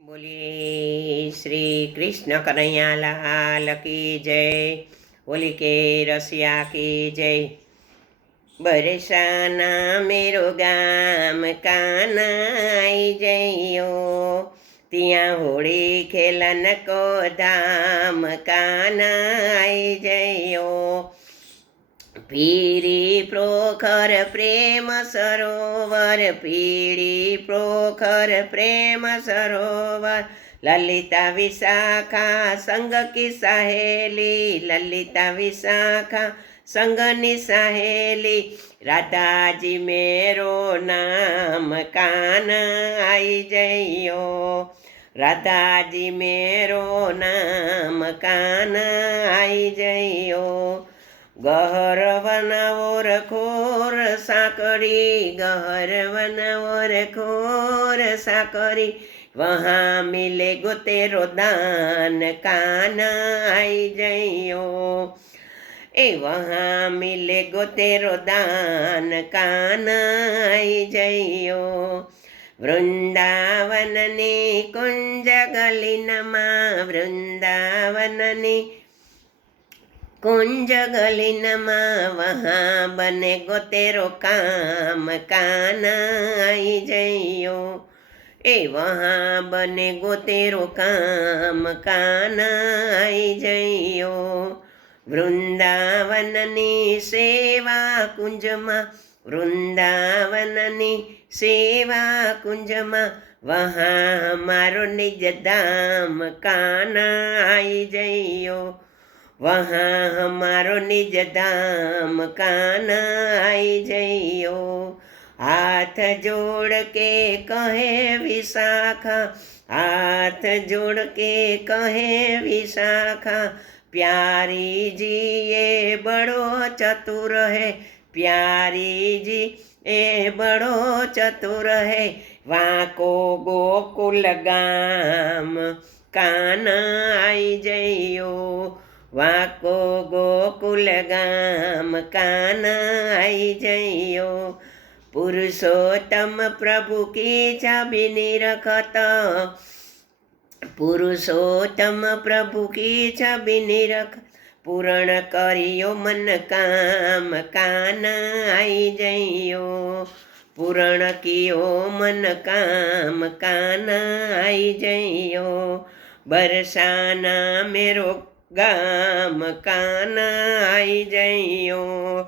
બોલીએ શ્રી કૃષ્ણ કનૈયાલાલ કી જય બોલી કે રસિયા કી જય. બરસાના મેરો ગામ કાનાઈ જયો ત્યાં હોળી ખેલન કો ધામ કાનાઈ જયો પીરી પ્રોખર પ્રેમ સરોવર પીળી પ્રોખર પ્રેમ સરોવર લલિતા વિશાખા સંગ કી સહેલી લલિતા વિશાખા સંગની સહેલી રાધાજી મેરો નામ કાન આઈ જઈયો રાધાજી મેરો નામ કાન આઈ જયો ગહર વનવોર ખોર સાકરી ગહર વનવોર ખોર સાકરી વહા મિલે ગો તેરો દાન કાના આઈ જયો એ વહા મિલે ગો તેરો દાન કાના આઈ જયો વૃંદાવનની કુંજ ગલિનમાં, વૃંદાવનની કુંજ ગલિનમાં વહા બને ગોતેરો કામ કાનાઈ જયો એ વહા બને ગોતેરો કામ કાનાઈ જયો વૃંદાવનની સેવા કુંજમાં, વૃંદાવનની સેવા કુંજમાં, વહા મારો નિજ ધામ આવી જયો વહા હમારો નિજ ધામ કાનાઈ જયો હાથ જોડ કે કહે વિશાખા, હાથ જોડ કે કહે વિશાખા પ્યારી જી એ બડો ચતુર હે પ્યારી જી એ બડો ચતુર હે, વાંકો ગોકુલ ગામ કાના આઈ જયો વાકો ગોકુલ ગામ કાનાઈ જઈયો પુરુષોત્તમ પ્રભુ કી છબીની રખત પુરુષોત્તમ પ્રભુ કી છબીની રખ પૂરણ કર્યો મન કામ કાનાઈ જઈયો પૂરણ કિયો મન કામ કાનાઈ જઈયો બરસાના મેરો ગામ કાનાઈ જયો